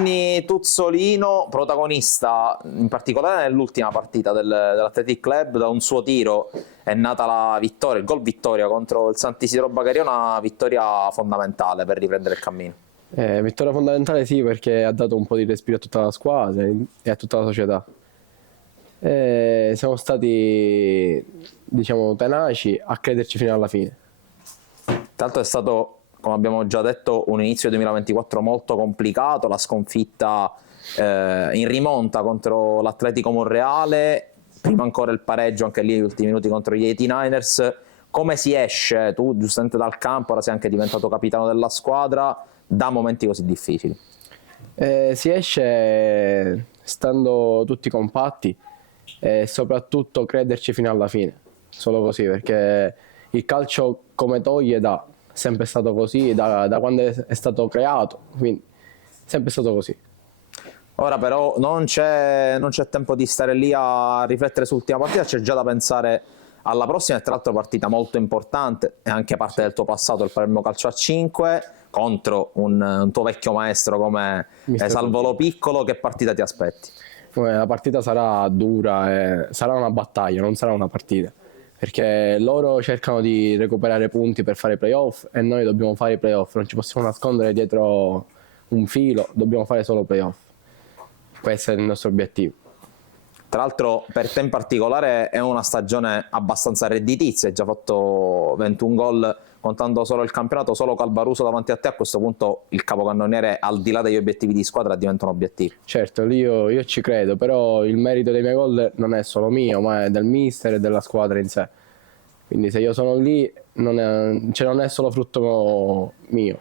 Giovanni Tuzzolino, protagonista in particolare nell'ultima partita dell'Athletic Club, da un suo tiro è nata la vittoria, il gol vittoria contro il Sant'Isidro Bagariona, una vittoria fondamentale per riprendere il cammino. Vittoria fondamentale sì, perché ha dato un po' di respiro a tutta la squadra e a tutta la società. Siamo stati, diciamo, tenaci a crederci fino alla fine. Tra l'altro è stato, come abbiamo già detto, un inizio 2024 molto complicato, la sconfitta in rimonta contro l'Atletico Monreale, prima ancora il pareggio anche lì negli ultimi minuti contro gli 89ers. Come si esce? Tu giustamente dal campo, ora sei anche diventato capitano della squadra, da momenti così difficili. Si esce stando tutti compatti e soprattutto crederci fino alla fine, solo così, perché il calcio come toglie dà, è sempre stato così da quando è stato creato, quindi è sempre stato così. Ora però non c'è tempo di stare lì a riflettere sull'ultima partita, c'è già da pensare alla prossima, e tra l'altro partita molto importante, e anche parte del tuo passato, il Palermo Calcio a 5, contro un tuo vecchio maestro come Salvolo Piccolo. Che partita ti aspetti? La partita sarà dura, sarà una battaglia, non sarà una partita, perché loro cercano di recuperare punti per fare i playoff e noi dobbiamo fare i playoff, non ci possiamo nascondere dietro un filo, dobbiamo fare solo playoff. Questo è il nostro obiettivo. Tra l'altro per te in particolare è una stagione abbastanza redditizia, hai già fatto 21 gol contando solo il campionato, solo Calvaruso davanti a te. A questo punto il capocannoniere, al di là degli obiettivi di squadra, diventa un obiettivo. Certo, io ci credo, però il merito dei miei gol non è solo mio, ma è del mister e della squadra in sé. Quindi se io sono lì non è solo frutto mio.